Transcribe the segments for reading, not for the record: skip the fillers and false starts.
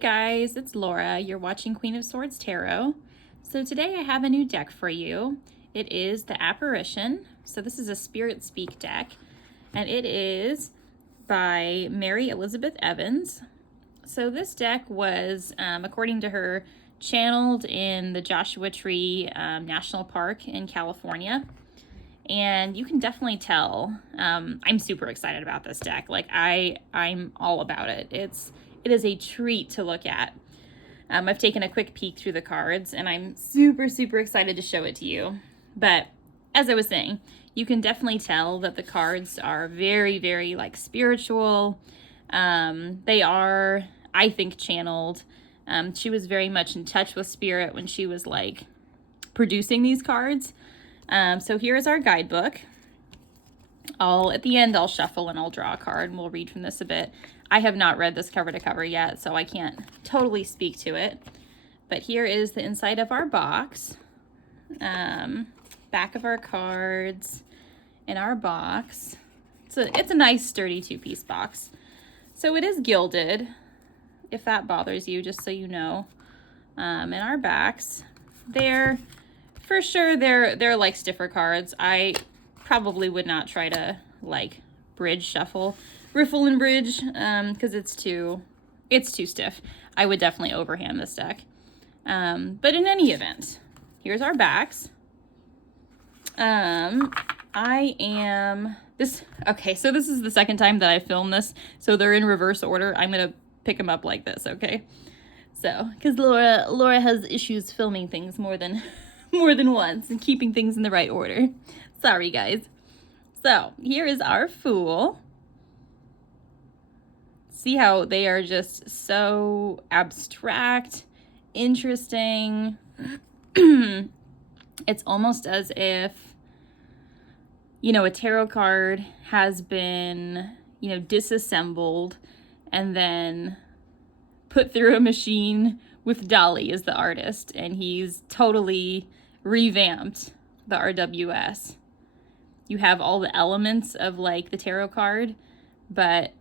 Hey guys, it's Laura. You're watching Queen of Swords Tarot. So today I have a new deck for you. It is the Apparition. So this is a Spirit Speak deck, and it is by Mary Elizabeth Evans. So this deck was, according to her, channeled in the Joshua Tree National Park in California. And you can definitely tell I'm super excited about this deck. Like I'm all about it. It is a treat to look at. I've taken a quick peek through the cards and I'm super excited to show it to you. But as I was saying, you can definitely tell that the cards are very like spiritual. They are, I think, channeled. She was very much in touch with spirit when she was like producing these cards. So here's our guidebook. At the end, I'll shuffle and I'll draw a card and we'll read from this a bit. I have not read this cover to cover yet, so I can't totally speak to it. But here is the inside of our box. Back of our cards in our box. It's a nice sturdy two-piece box. So it is gilded, if that bothers you, just so you know. In our backs, for sure they're like stiffer cards. I probably would not try to like riffle and bridge, because it's too stiff. I would definitely overhand this deck. But in any event, here's our backs. Okay, so this is the second time that I filmed this, so they're in reverse order. I'm gonna pick them up like this, okay? So, because Laura has issues filming things more than once and keeping things in the right order. Sorry, guys. So, here is our Fool. See how they are just so abstract, interesting. It's almost as if, a tarot card has been, disassembled and then put through a machine with Dolly as the artist, and he's totally revamped the RWS. You have all the elements of like the tarot card, but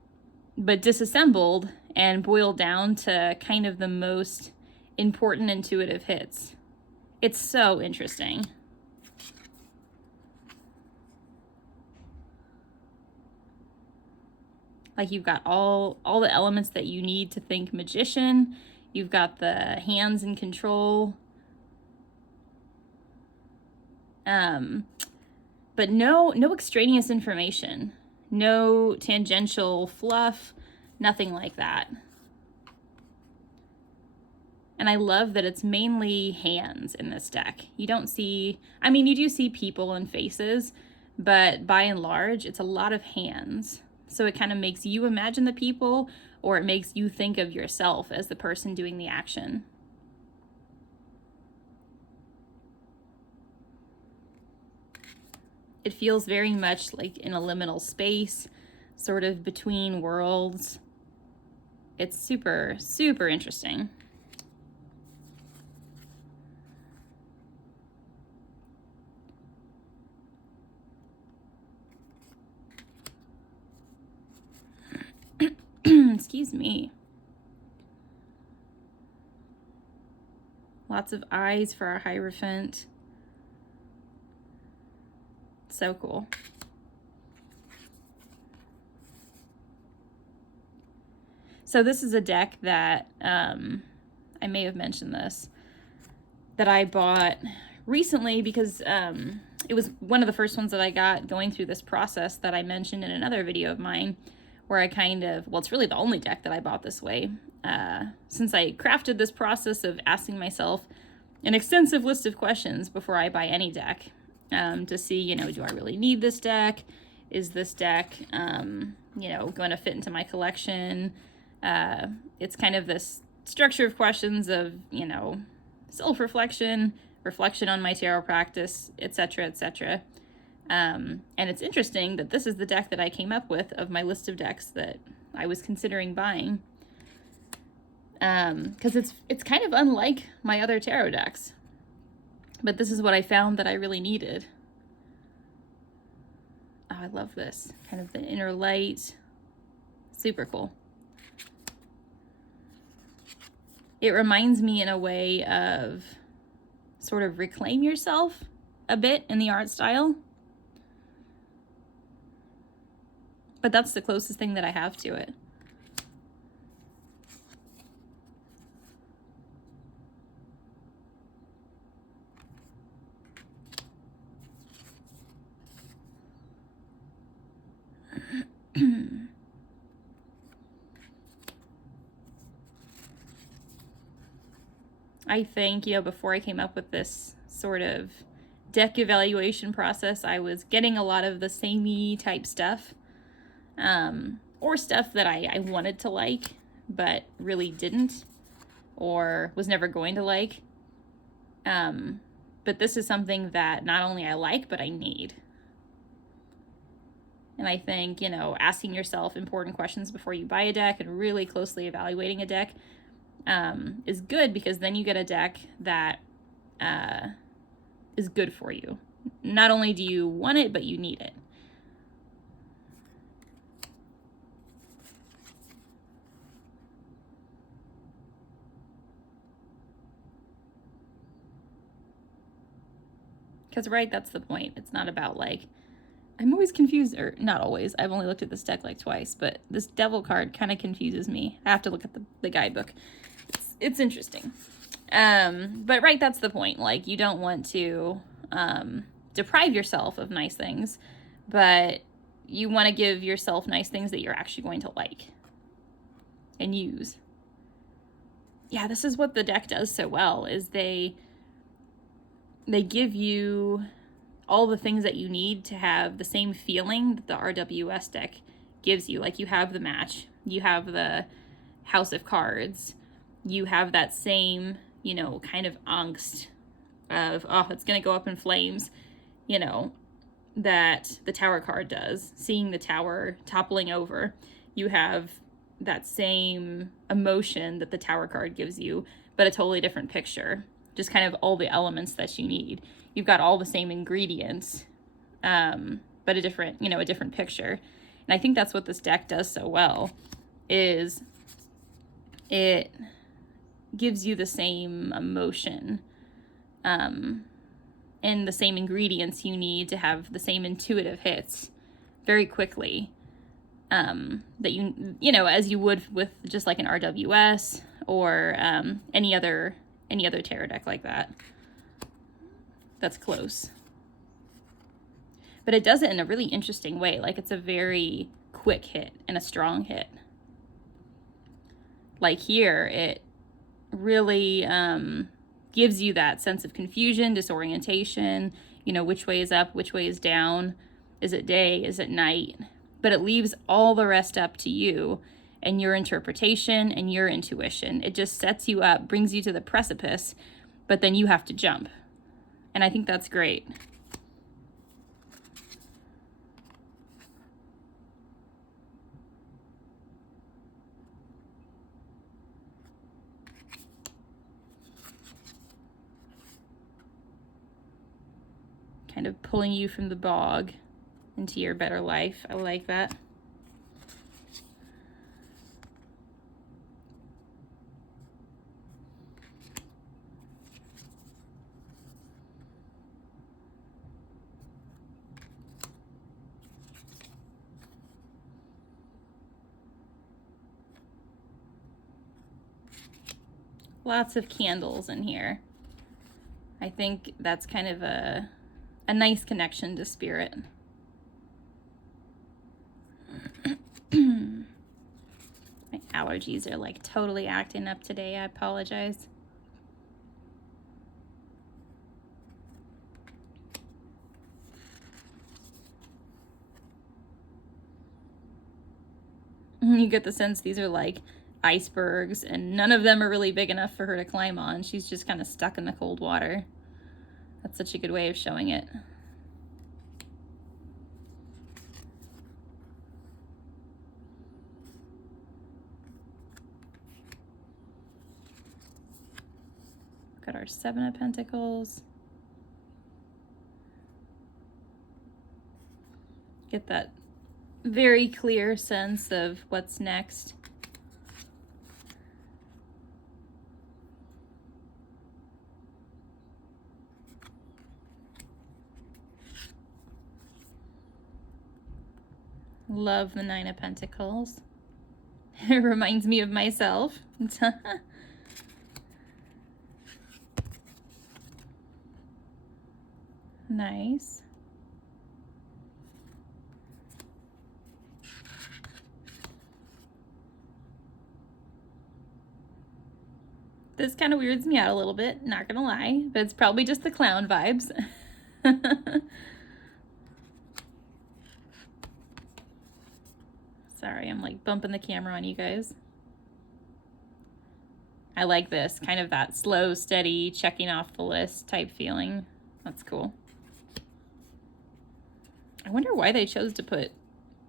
disassembled and boiled down to kind of the most important intuitive hits. It's so interesting. Like you've got all the elements that you need to think magician. You've got the hands in control. But no extraneous information. No tangential fluff, nothing like that. And I love that it's mainly hands in this deck. You don't see, you do see people and faces, but by and large, it's a lot of hands. So it kind of makes you imagine the people, or it makes you think of yourself as the person doing the action. It feels very much like in a liminal space, sort of between worlds. It's super interesting. Excuse me. Lots of eyes for our Hierophant. So cool. So this is a deck that, I may have mentioned this, that I bought recently because it was one of the first ones that I got going through this process that I mentioned in another video of mine, where I it's really the only deck that I bought this way. Since I crafted this process of asking myself an extensive list of questions before I buy any deck, to see, do I really need this deck? Is this deck, going to fit into my collection? It's kind of this structure of questions of, self-reflection, reflection on my tarot practice, etc., etc. And it's interesting that this is the deck that I came up with of my list of decks that I was considering buying. Because it's kind of unlike my other tarot decks. But this is what I found that I really needed. Oh, I love this. Kind of the inner light. Super cool. It reminds me in a way of sort of Reclaim Yourself a bit in the art style. But that's the closest thing that I have to it. I think, you know, before I came up with this sort of deck evaluation process, I was getting a lot of the samey type stuff, or stuff that I wanted to like, but really didn't, or was never going to like. But this is something that not only I like, but I need. And I think, you know, asking yourself important questions before you buy a deck and really closely evaluating a deck is good, because then you get a deck that is good for you. Not only do you want it, but you need it. Because, right, that's the point. It's not about, like, I'm always confused, or not always. I've only looked at this deck like twice, but this Devil card kind of confuses me. I have to look at the guidebook. It's interesting. But, right, that's the point. Like, you don't want to deprive yourself of nice things, but you want to give yourself nice things that you're actually going to like and use. Yeah, this is what the deck does so well, is they give you all the things that you need to have the same feeling that the RWS deck gives you. Like, you have the match, you have the House of Cards, you have that same, you know, kind of angst of, oh, it's gonna go up in flames, you know, that the Tower card does, seeing the tower toppling over. You have that same emotion that the Tower card gives you, but a totally different picture. Just kind of all the elements that you need. You've got all the same ingredients, but a different, you know, a different picture. And I think that's what this deck does so well, is it gives you the same emotion, and the same ingredients you need to have the same intuitive hits very quickly, that you know, as you would with just like an RWS or any other tarot deck like that. That's close. But it does it in a really interesting way. Like, it's a very quick hit and a strong hit. Like here, it really gives you that sense of confusion, disorientation, you know, which way is up, which way is down, is it day, is it night? But it leaves all the rest up to you and your interpretation and your intuition. It just sets you up, brings you to the precipice, but then you have to jump. And I think that's great. Kind of pulling you from the bog into your better life. I like that. Lots of candles in here. I think that's kind of a nice connection to spirit. My allergies are like totally acting up today. I apologize. You get the sense these are like icebergs, and none of them are really big enough for her to climb on. She's just kind of stuck in the cold water. That's such a good way of showing it. Got our Seven of Pentacles. Get that very clear sense of what's next. Love the Nine of Pentacles. It reminds me of myself. Nice. This kind of weirds me out a little bit, not gonna lie, but it's probably just the clown vibes. Sorry, I'm like bumping the camera on you guys. I like this, kind of that slow, steady, checking off the list type feeling. That's cool. I wonder why they chose to put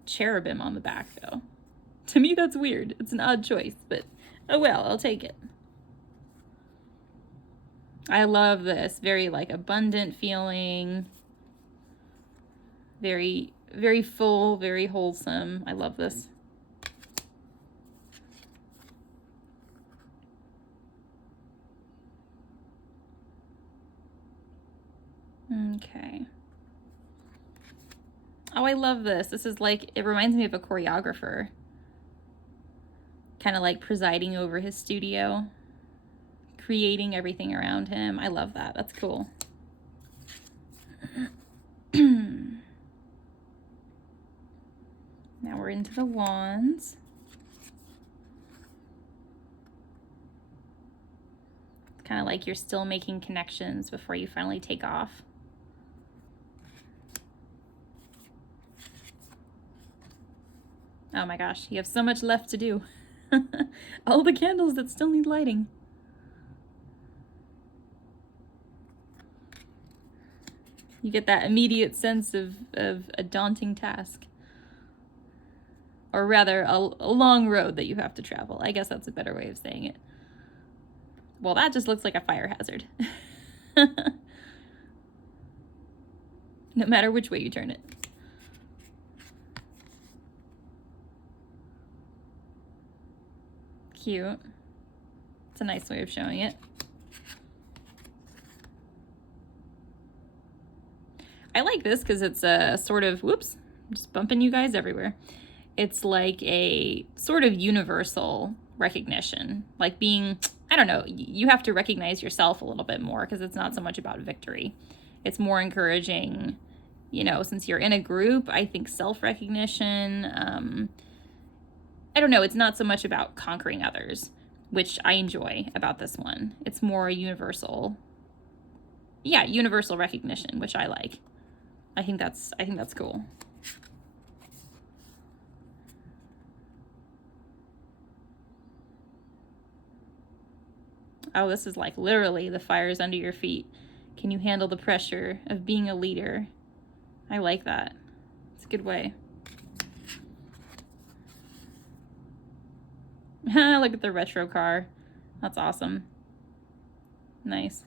cherubim on the back, though. To me, that's weird. It's an odd choice, but oh well, I'll take it. I love this. Very, like, abundant feeling. Very, very full, very wholesome. I love this. Okay. Oh, I love this. This is like, it reminds me of a choreographer. Kind of like presiding over his studio, creating everything around him. I love that. That's cool. Now we're into the wands. It's kind of like you're still making connections before you finally take off. Oh my gosh, you have so much left to do. All the candles that still need lighting. You get that immediate sense of a daunting task. Or rather, a long road that you have to travel. I guess that's a better way of saying it. Well, that just looks like a fire hazard. No matter which way you turn it. Cute. It's a nice way of showing it. I like this because it's a sort of, whoops, I'm just bumping you guys everywhere. It's like a sort of universal recognition, like being, I don't know, you have to recognize yourself a little bit more because it's not so much about victory. It's more encouraging, you know, since you're in a group, I think self-recognition, I don't know, it's not so much about conquering others, which I enjoy about this one. It's more a universal, yeah, universal recognition, which I like. I think that's cool. Oh, this is like literally the fire's under your feet. Can you handle the pressure of being a leader? I like that. It's a good way. Look at the retro car. That's awesome. Nice.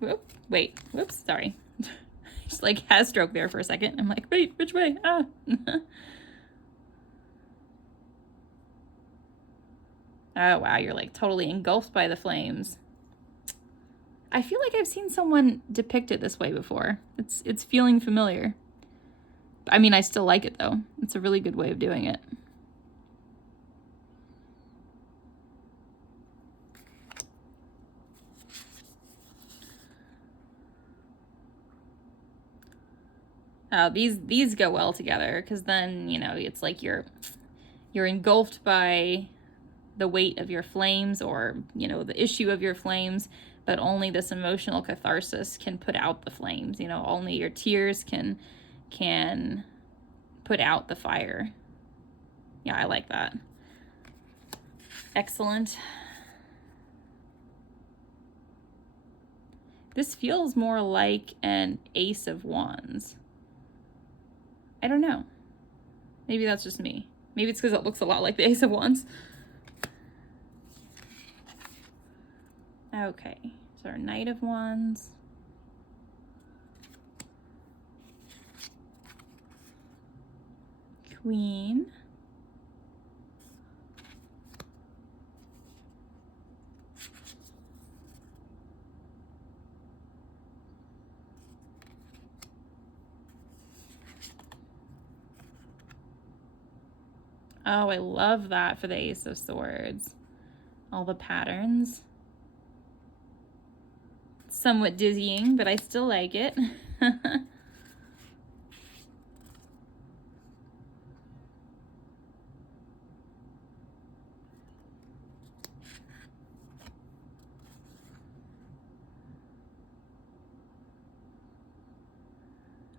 Whoop, wait, whoops, sorry. Just like had a stroke there for a second. I'm like, wait, which way? Ah. Oh, wow, you're like totally engulfed by the flames. I feel like I've seen someone depict it this way before. It's feeling familiar. I mean, I still like it though. It's a really good way of doing it. These go well together because then, you know, it's like you're engulfed by the weight of your flames or, you know, the issue of your flames, but only this emotional catharsis can put out the flames, you know, only your tears can put out the fire. Yeah, I like that. Excellent. This feels more like an Ace of Wands. I don't know. Maybe that's just me. Maybe it's because it looks a lot like the Ace of Wands. Okay, so our Knight of Wands. Queen. Oh, I love that for the Ace of Swords. All the patterns. Somewhat dizzying, but I still like it.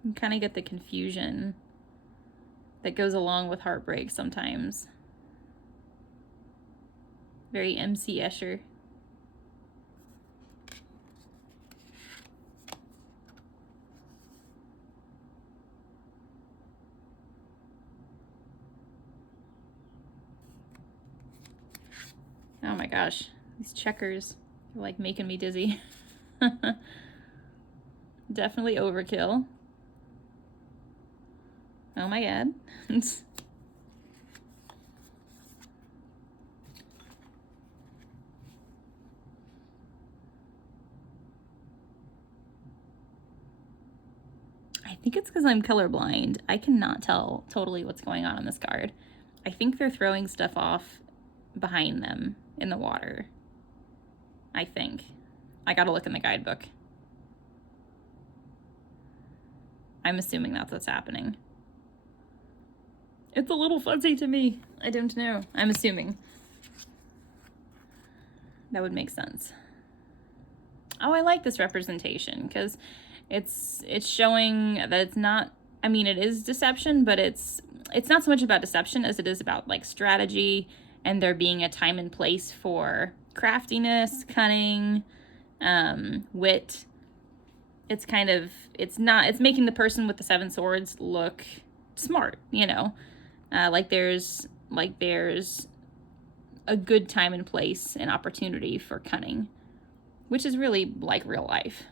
You kind of get the confusion that goes along with heartbreak sometimes. Very MC Escher. Oh my gosh, these checkers are like making me dizzy. Definitely overkill. Oh my god. I think it's because I'm colorblind. I cannot tell totally what's going on this card. I think they're throwing stuff off behind them in the water. I think. I gotta look in the guidebook. I'm assuming that's what's happening. It's a little fuzzy to me. I don't know. I'm assuming. That would make sense. Oh, I like this representation because it's showing that it's not, I mean, it is deception, but it's not so much about deception as it is about like strategy and there being a time and place for craftiness, cunning, wit. It's kind of, it's making the person with the 7 swords look smart, you know, like there's a good time and place and opportunity for cunning, which is really like real life.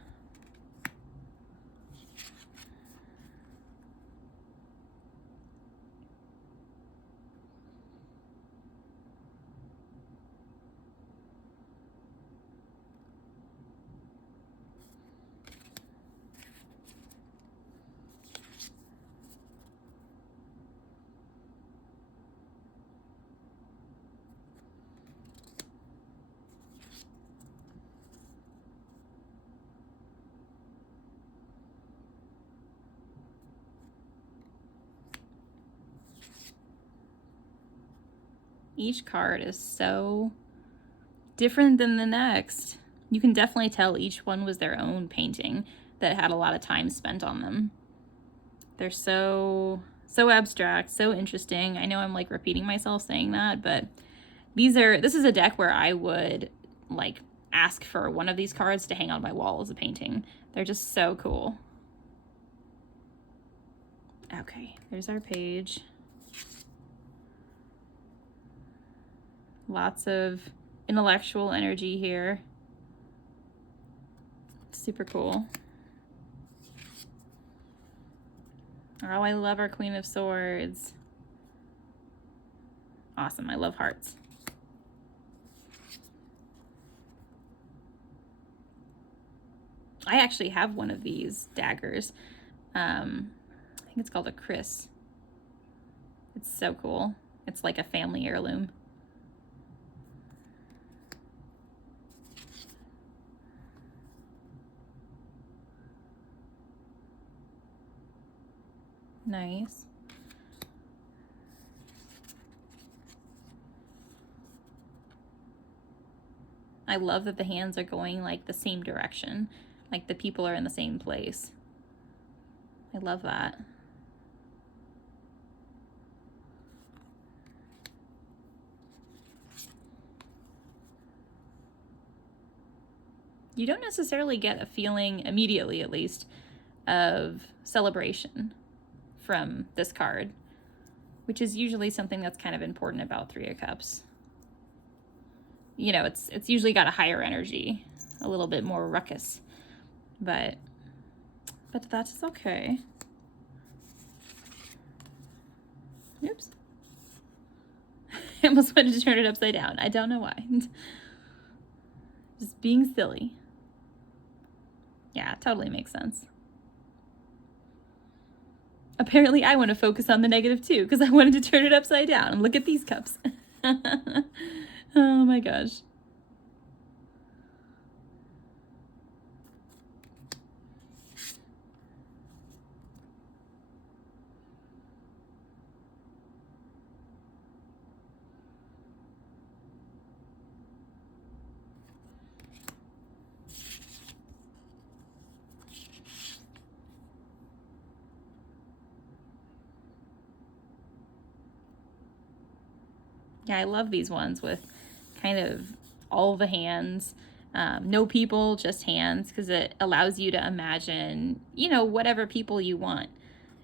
Each card is so different than the next. You can definitely tell each one was their own painting that had a lot of time spent on them. They're so abstract, so interesting. I know I'm like repeating myself saying that, but this is a deck where I would like ask for one of these cards to hang on my wall as a painting. They're just so cool. Okay, there's our page. Lots of intellectual energy here. Super cool. Oh, I love our Queen of Swords. Awesome, I love hearts. I actually have one of these daggers. I think it's called a Chris. It's so cool. It's like a family heirloom. Nice. I love that the hands are going like the same direction, like the people are in the same place. I love that. You don't necessarily get a feeling, immediately at least, of celebration from this card, which is usually something that's kind of important about 3 of Cups. You know, it's usually got a higher energy, a little bit more ruckus, but that's okay. Oops. I almost wanted to turn it upside down. I don't know why. Just being silly. Yeah, it totally makes sense. Apparently I want to focus on the negative too, because I wanted to turn it upside down and look at these cups. Oh my gosh. Yeah, I love these ones with kind of all the hands. No people, just hands, because it allows you to imagine, you know, whatever people you want.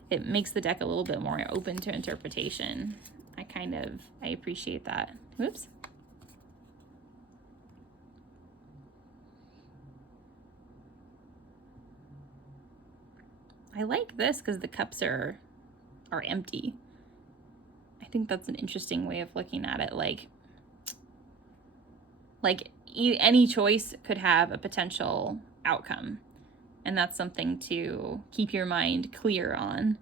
It makes the deck a little bit more open to interpretation. I appreciate that. Whoops. I like this because the cups are empty. I think that's an interesting way of looking at it. Like any choice could have a potential outcome, and that's something to keep your mind clear on.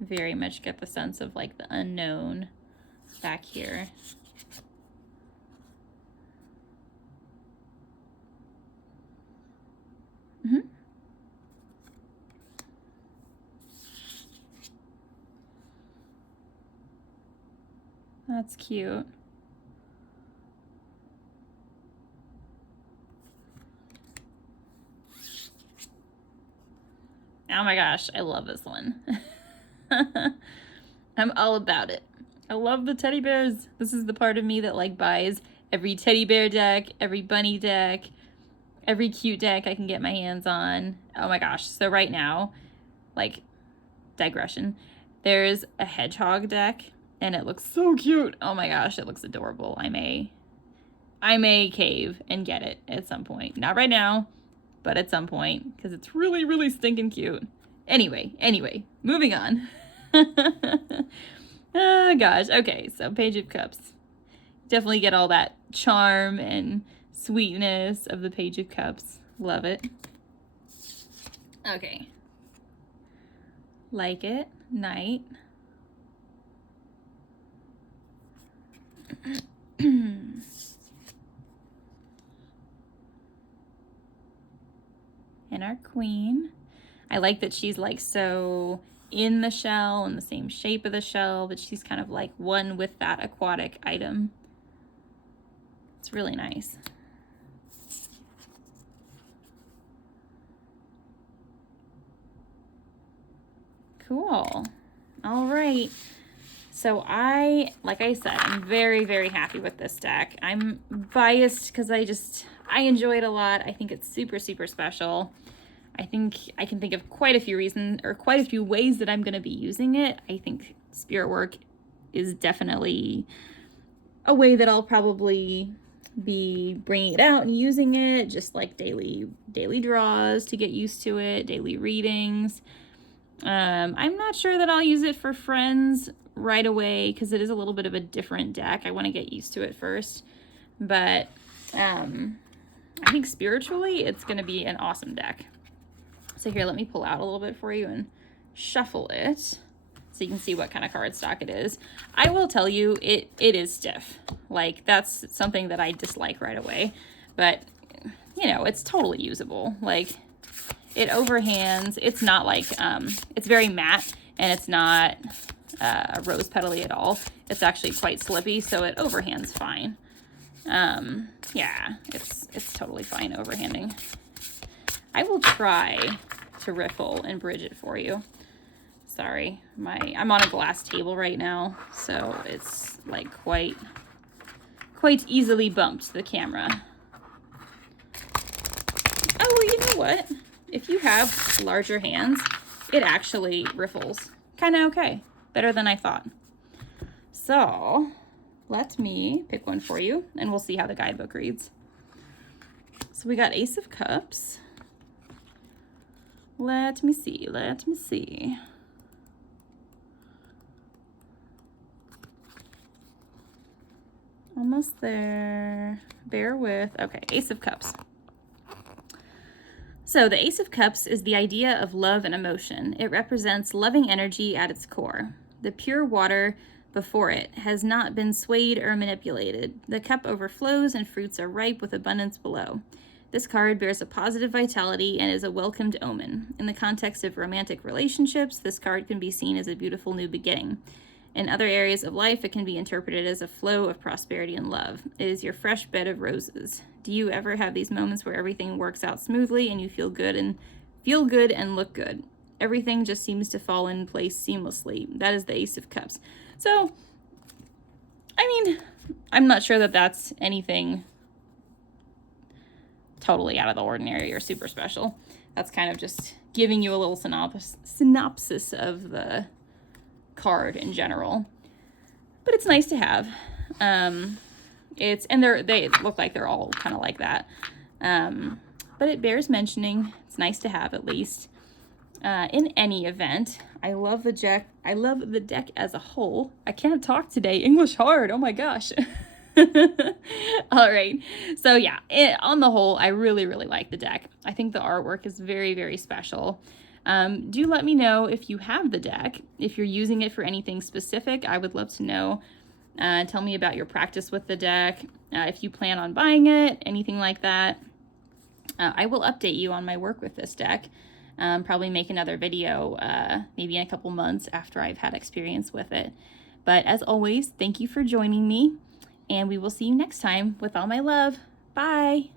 Very much get the sense of like the unknown back here. That's cute. Oh my gosh, I love this one. I'm all about it. I love the teddy bears. This is the part of me that like buys every teddy bear deck, every bunny deck, every cute deck I can get my hands on. Oh my gosh. So right now, like, digression, there's a hedgehog deck and it looks so cute. Oh my gosh, it looks adorable. I may cave and get it at some point. Not right now, but at some point, because it's really, really stinking cute. Anyway, moving on. Oh gosh, okay, so Page of Cups. Definitely get all that charm and sweetness of the Page of Cups. Love it. Okay. Like it. Night. And our queen. I like that she's like so in the shell and the same shape of the shell, but she's kind of like one with that aquatic item. It's really nice. Cool. All right. So like I said, I'm very, very happy with this deck. I'm biased because I enjoy it a lot. I think it's super, super special. I think I can think of quite a few reasons or quite a few ways that I'm going to be using it. I think spirit work is definitely a way that I'll probably be bringing it out and using it, just like daily draws to get used to it, daily readings. I'm not sure that I'll use it for friends right away because it is a little bit of a different deck. I want to get used to it first, but I think spiritually it's going to be an awesome deck. So here, let me pull out a little bit for you and shuffle it so you can see what kind of cardstock it is. I will tell you, it is stiff. Like, that's something that I dislike right away. But, you know, it's totally usable. Like, it overhands. It's not like, it's very matte, and it's not rose petally at all. It's actually quite slippy, so it overhands fine. Yeah, it's totally fine overhanding. I will try to riffle and bridge it for you. Sorry, I'm on a glass table right now, so it's like quite easily bumped the camera. Oh, well, you know what? If you have larger hands, it actually riffles kind of okay. Better than I thought. So let me pick one for you, and we'll see how the guidebook reads. So we got Ace of Cups. Let me see. Almost there. Bear with. Okay, Ace of Cups. So the Ace of Cups is the idea of love and emotion. It represents loving energy at its core. The pure water before it has not been swayed or manipulated. The cup overflows and fruits are ripe with abundance below. This card bears a positive vitality and is a welcomed omen. In the context of romantic relationships, this card can be seen as a beautiful new beginning. In other areas of life, it can be interpreted as a flow of prosperity and love. It is your fresh bed of roses. Do you ever have these moments where everything works out smoothly and you feel good and look good? Everything just seems to fall in place seamlessly. That is the Ace of Cups. So, I mean, I'm not sure that that's anything totally out of the ordinary or super special. That's kind of just giving you a little synopsis of the card in general, but it's nice to have. They look like they're all kind of like that, but it bears mentioning. It's nice to have at least. In any event, I love the deck. I love the deck as a whole. I can't talk today. English hard. Oh my gosh. All right. So yeah, on the whole, I really, really like the deck. I think the artwork is very, very special. Do let me know if you have the deck, if you're using it for anything specific. I would love to know. Tell me about your practice with the deck, if you plan on buying it, anything like that. I will update you on my work with this deck. Probably make another video maybe in a couple months after I've had experience with it. But as always, thank you for joining me, and we will see you next time with all my love. Bye!